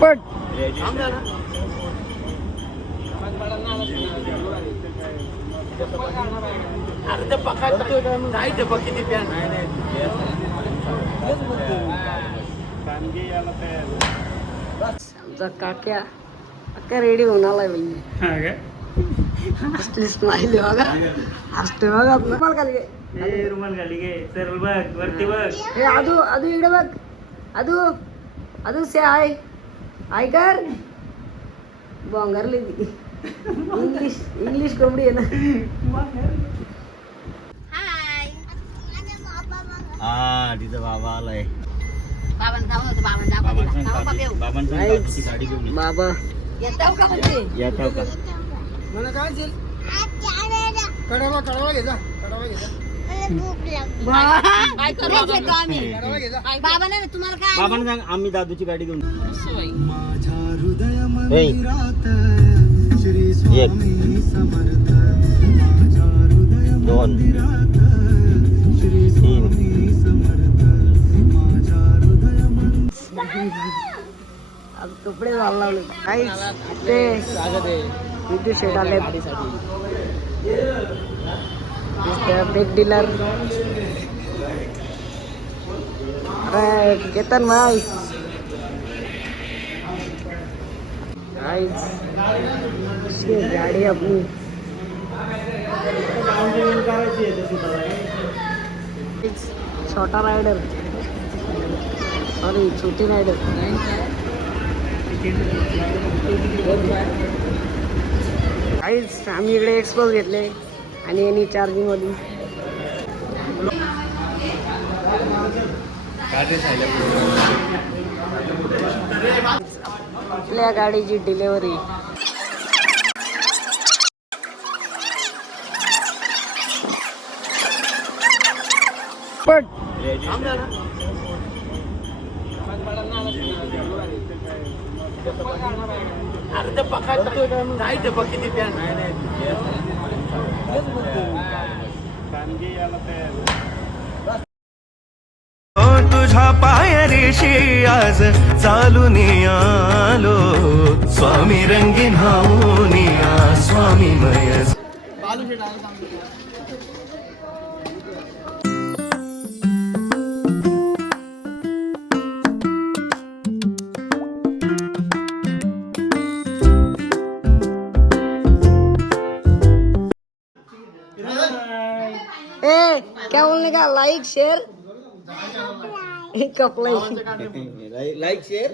पण आमचा काक्या रेडी होऊन आलाय म्हणजे स्माइल बघा हसते बघा रुमाल खाली घे रुमाल खाली घे सरळ बघ वरती बघ हे आदू आदू इकडे बघ आदू आदू से हाय हाय कर बोंगरली ती इंग्लिश कोंबडी आहे ना हा तिथं बाबा आलाय बाबा येताव का मला काय असेल कडावा घे जा कडावा घे जा बाबांना सांग आम्ही दादूची गाडी घेऊन एक दोन तीन आज कपडे घालायला लावले काहीच ते विद्युत शेट आले बिग डीलर अरे केतन भाई गाड़ी अपनी छोटा राइडर सॉरी छोटी राइडर काहीच आम्ही इकडे एक्सपोज घेतले आणि यांनी चार्जिंग वाली आपल्या गाडीची डिलिव्हरी पण तुझ्या पायरीशी आज चालून आलो स्वामी रंगीन हाऊनिया स्वामी मय क्या बोलने का लाइक शेयर लाईक शेअर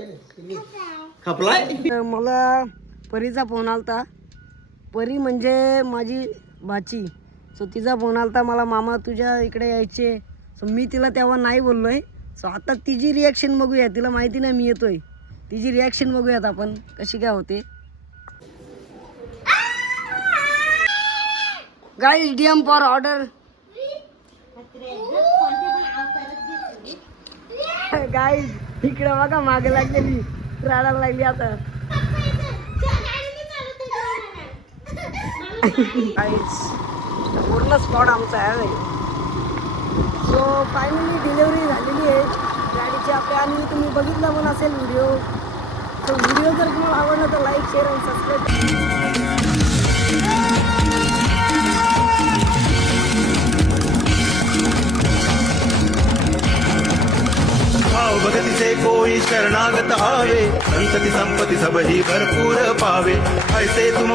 खपलाय मला परीचा फोन आलता परी म्हणजे माझी भाची सो तिचा फोन आलता मला मामा तुझ्या इकडे यायचे सो मी तिला तेव्हा नाही बोललोय सो आता तिची रिॲक्शन बघूया तिला माहिती नाही मी येतोय तिची रिॲक्शन बघूयात आपण कशी काय होते guys DM for order guys इकडे बघा मागे लागलेली रडायला लागली आता गाइस पूर्ण स्पॉट आमचा आहे सो फायनली डिलिव्हरी झालेली आहे गाडीची आपल्या आणि तुम्ही बघितला पण असेल व्हिडिओ तो व्हिडिओ जर तुम्हाला आवडला तर लाईक शेअर आणि सबस्क्राईब भगतीचे कोई शरणागत आवे संतती संपत्ती सबही भरपूर पावे ऐसे तुम